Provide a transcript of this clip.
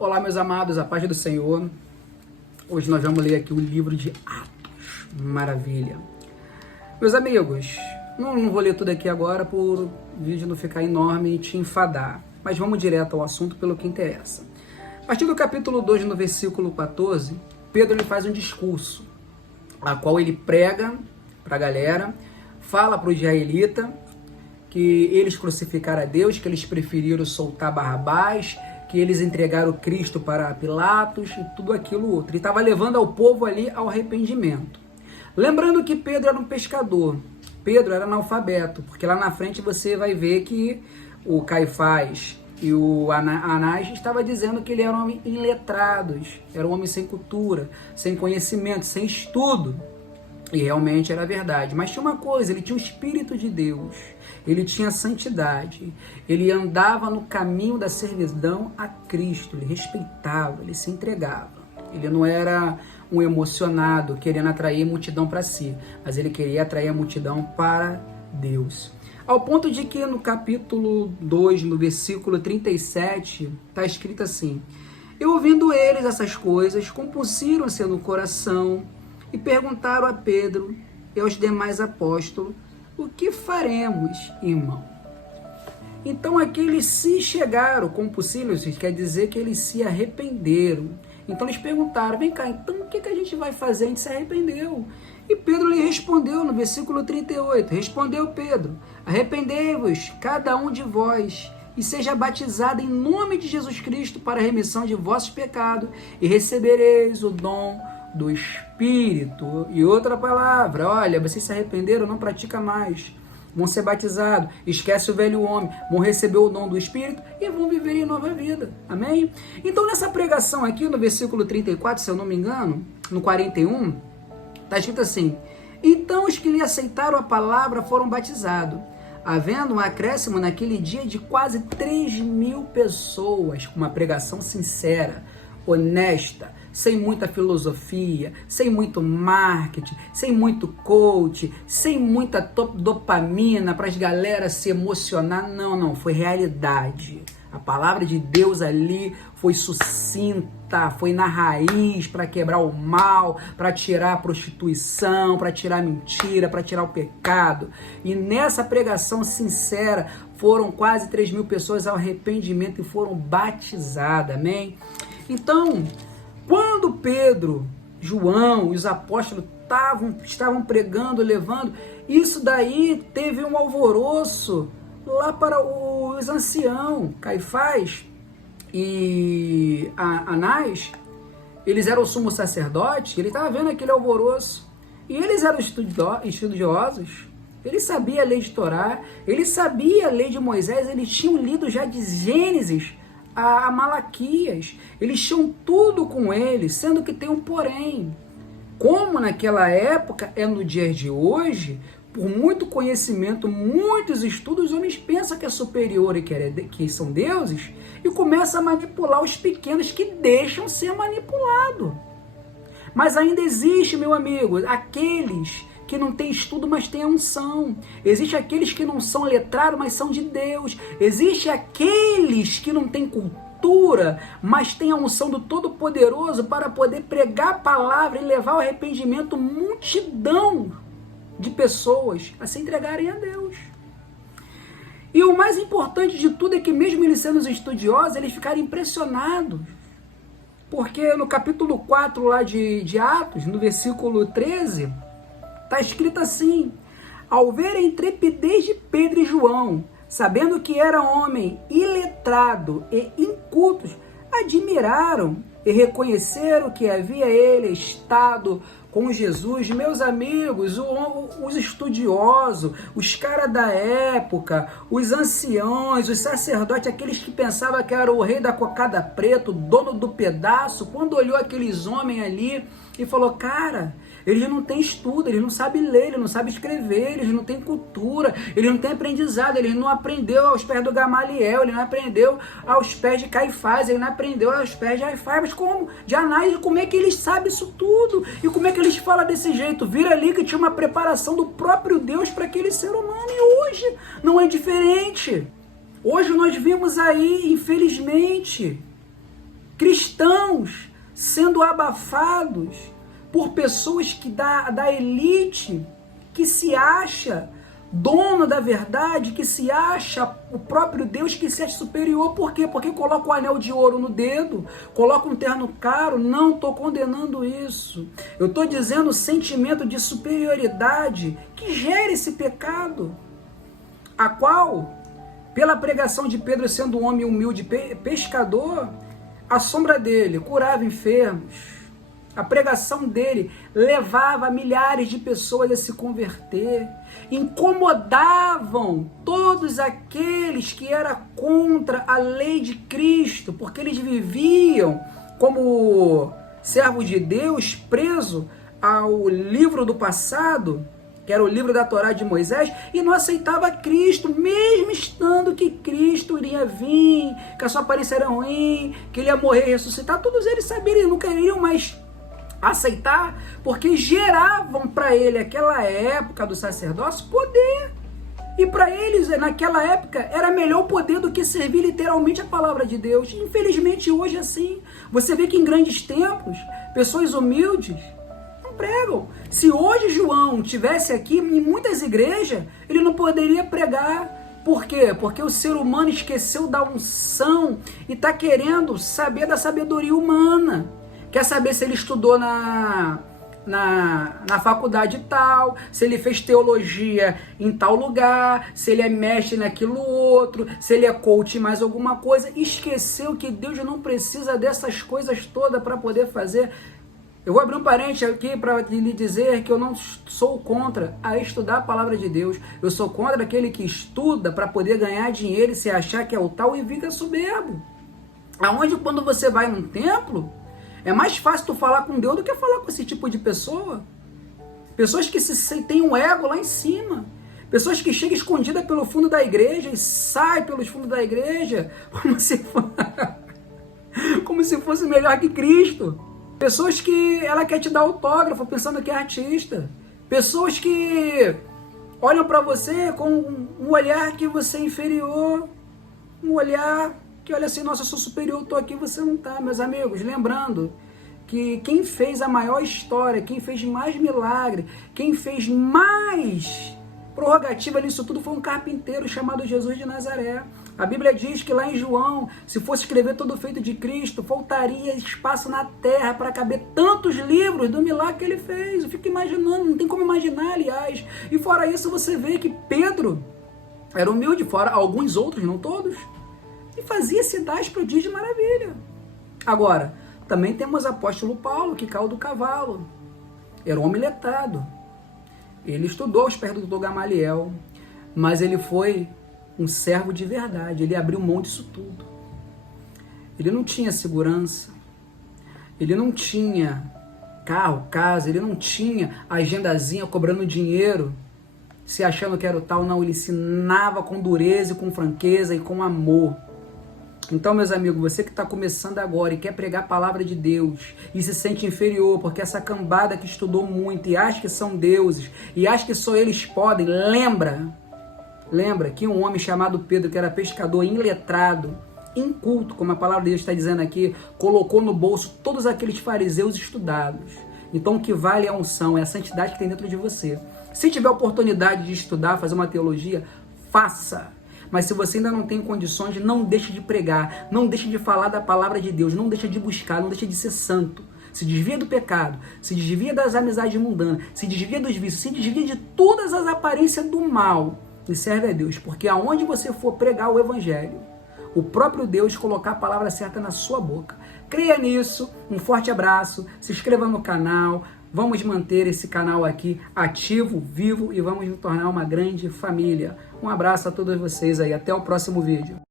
Olá, meus amados, a paz do Senhor. Hoje nós vamos ler aqui o livro de Atos. Maravilha. Meus amigos, não vou ler tudo aqui agora por o vídeo não ficar enorme e te enfadar. Mas vamos direto ao assunto pelo que interessa. A partir do capítulo 2, no versículo 14, Pedro ele faz um discurso, a qual ele prega para a galera, fala para o israelita que eles crucificaram a Deus, que eles preferiram soltar Barrabás, que eles entregaram Cristo para Pilatos e tudo aquilo outro. Ele estava levando ao povo ali ao arrependimento. Lembrando que Pedro era um pescador, Pedro era analfabeto, porque lá na frente você vai ver que o Caifás e o Anás estavam dizendo que ele era um homem iletrados, era um homem sem cultura, sem conhecimento, sem estudo. E realmente era verdade. Mas tinha uma coisa, ele tinha o Espírito de Deus, ele tinha santidade, ele andava no caminho da servidão a Cristo, ele respeitava, ele se entregava. Ele não era um emocionado querendo atrair multidão para si, mas ele queria atrair a multidão para Deus. Ao ponto de que no capítulo 2, no versículo 37, está escrito assim: E ouvindo eles essas coisas, compuseram-se no coração e perguntaram a Pedro e aos demais apóstolos: o que faremos, irmão? Então aqui eles se chegaram, compulsíveis, quer dizer que eles se arrependeram. Então eles perguntaram: vem cá, então o que a gente vai fazer? A gente se arrependeu. E Pedro lhe respondeu no versículo 38, respondeu Pedro: arrependei-vos, cada um de vós, e seja batizado em nome de Jesus Cristo para a remissão de vossos pecados, e recebereis o dom do Espírito. E outra palavra, olha, vocês se arrependeram, não pratica mais, vão ser batizados, esquece o velho homem, vão receber o dom do Espírito e vão viver em nova vida, amém? Então nessa pregação aqui, no versículo 34, se eu não me engano, no 41, está escrito assim: então os que lhe aceitaram a palavra foram batizados, havendo um acréscimo naquele dia de quase 3.000 pessoas, com uma pregação sincera, honesta, sem muita filosofia, sem muito marketing, sem muito coach, sem muita dopamina para as galera se emocionar. Não, foi realidade. A palavra de Deus ali foi sucinta, foi na raiz para quebrar o mal, para tirar a prostituição, para tirar a mentira, para tirar o pecado. E nessa pregação sincera foram quase 3.000 pessoas ao arrependimento e foram batizadas, amém? Então, quando Pedro, João e os apóstolos estavam pregando, levando, isso daí teve um alvoroço lá para os anciãos, Caifás e Anás. Eles eram o sumo sacerdote, ele estava vendo aquele alvoroço, e eles eram estudiosos, eles sabiam a lei de Torá, eles sabiam a lei de Moisés, eles tinham lido já de Gênesis a Malaquias, eles tinham tudo com eles, sendo que tem um porém. Como naquela época é no dia de hoje, por muito conhecimento, muitos estudos, os homens pensam que é superior e que são deuses, e começam a manipular os pequenos que deixam ser manipulados. Mas ainda existe, meu amigo, aqueles que não têm estudo, mas têm a unção. Existe aqueles que não são letrados, mas são de Deus. Existe aqueles que não têm cultura, mas têm a unção do Todo-Poderoso para poder pregar a palavra e levar ao arrependimento multidão de pessoas a se entregarem a Deus. E o mais importante de tudo é que mesmo eles sendo estudiosos, eles ficaram impressionados. Porque no capítulo 4 lá de Atos, no versículo 13, está escrito assim: ao ver a intrepidez de Pedro e João, sabendo que era homem iletrado e incultos, admiraram e reconheceram que havia ele estado com Jesus. Meus amigos, os estudiosos, os caras da época, os anciões, os sacerdotes, aqueles que pensavam que era o rei da cocada preta, o dono do pedaço, quando olhou aqueles homens ali e falou: cara, eles não têm estudo, eles não sabem ler, eles não sabem escrever, eles não têm cultura, eles não têm aprendizado, eles não aprendeu aos pés do Gamaliel, ele não aprendeu aos pés de Caifás, ele não aprendeu aos pés de Caifás, mas como? De Anás, como é que eles sabem isso tudo? E como é que eles falam desse jeito? Vira ali que tinha uma preparação do próprio Deus para aquele ser humano, e hoje não é diferente. Hoje nós vimos aí, infelizmente, cristãos sendo abafados por pessoas da elite, que se acha dono da verdade, que se acha o próprio Deus, que se acha superior. Por quê? Porque coloca o anel de ouro no dedo, coloca um terno caro. Não estou condenando isso. Eu estou dizendo o sentimento de superioridade que gera esse pecado, a qual, pela pregação de Pedro sendo um homem humilde, pescador, a sombra dele curava enfermos. A pregação dele levava milhares de pessoas a se converter, incomodavam todos aqueles que eram contra a lei de Cristo, porque eles viviam como servos de Deus, presos ao livro do passado, que era o livro da Torá de Moisés, e não aceitava Cristo, mesmo estando que Cristo iria vir, que a sua aparência era ruim, que ele ia morrer e ressuscitar. Todos eles sabiam, eles não queriam mais aceitar, porque geravam para ele, aquela época do sacerdócio, poder. E para eles, naquela época, era melhor o poder do que servir literalmente a palavra de Deus. Infelizmente, hoje é assim. Você vê que em grandes templos, pessoas humildes não pregam. Se hoje João tivesse aqui, em muitas igrejas, ele não poderia pregar. Por quê? Porque o ser humano esqueceu da unção e está querendo saber da sabedoria humana. Quer saber se ele estudou na faculdade tal, se ele fez teologia em tal lugar, se ele é mestre naquilo outro, se ele é coach em mais alguma coisa. Esqueceu que Deus não precisa dessas coisas todas para poder fazer. Eu vou abrir um parênteses aqui para lhe dizer que eu não sou contra a estudar a palavra de Deus. Eu sou contra aquele que estuda para poder ganhar dinheiro e se achar que é o tal e fica soberbo. Aonde quando você vai num templo, é mais fácil tu falar com Deus do que falar com esse tipo de pessoa. Pessoas que têm um ego lá em cima. Pessoas que chegam escondidas pelo fundo da igreja e saem pelos fundos da igreja como se fosse melhor que Cristo. Pessoas que ela quer te dar autógrafo pensando que é artista. Pessoas que olham para você com um olhar que você é inferior. Um olhar que olha assim, nossa, eu sou superior, eu tô aqui, você não tá. Meus amigos, lembrando que quem fez a maior história, quem fez mais milagre, quem fez mais prorrogativa nisso tudo foi um carpinteiro chamado Jesus de Nazaré. A Bíblia diz que lá em João, se fosse escrever todo o feito de Cristo, faltaria espaço na terra para caber tantos livros do milagre que ele fez. Eu fico imaginando, não tem como imaginar, aliás. E fora isso, você vê que Pedro era humilde, fora alguns outros, não todos, e fazia cidades prodígio de maravilha. Agora, também temos o apóstolo Paulo, que caiu do cavalo. Era um homem letrado. Ele estudou aos pés do Dr. Gamaliel, mas ele foi um servo de verdade. Ele abriu mão disso tudo. Ele não tinha segurança. Ele não tinha carro, casa. Ele não tinha agendazinha cobrando dinheiro, se achando que era o tal. Não, ele ensinava com dureza, com franqueza e com amor. Então, meus amigos, você que está começando agora e quer pregar a palavra de Deus e se sente inferior porque essa cambada que estudou muito e acha que são deuses e acha que só eles podem, lembra que um homem chamado Pedro, que era pescador, iletrado, inculto, como a palavra de Deus está dizendo aqui, colocou no bolso todos aqueles fariseus estudados. Então, o que vale é a unção, é a santidade que tem dentro de você. Se tiver oportunidade de estudar, fazer uma teologia, faça. Mas se você ainda não tem condições, não deixe de pregar, não deixe de falar da palavra de Deus, não deixe de buscar, não deixe de ser santo. Se desvia do pecado, se desvia das amizades mundanas, se desvia dos vícios, se desvia de todas as aparências do mal e serve a Deus. Porque aonde você for pregar o evangelho, o próprio Deus colocar a palavra certa na sua boca. Creia nisso, um forte abraço, se inscreva no canal. Vamos manter esse canal aqui ativo, vivo e vamos nos tornar uma grande família. Um abraço a todos vocês aí. Até o próximo vídeo.